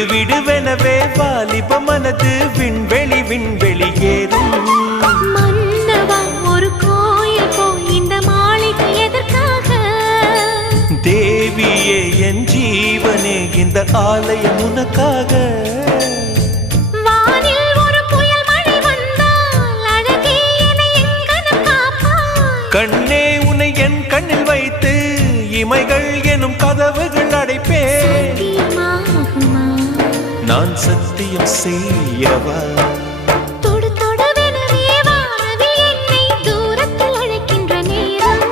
விடு விடுவெனவே வாலிப மனது விண்வெளி விண்வெளி ஏறும். மன்னவா ஒரு கோயில் போய் இந்த மாளிகை எதற்காக? தேவியே என் ஜீவனே இந்த ஆலயம் உனக்காக. வானில் ஒரு புயல் மழை வந்தால் அழகே என்னை எங்கனம் காப்பாய். கண்ணே உன்னை என் கண்ணில் வைத்து இமைகள் எனும் கதவுகள் அடைப்பேன். சத்தியமாகுமா? நான் சத்தியம் செய்யவா? தொடு தொடுவெனவே வானவில் என்னை தூரத்தில் அழைக்கின்ற நேரம்.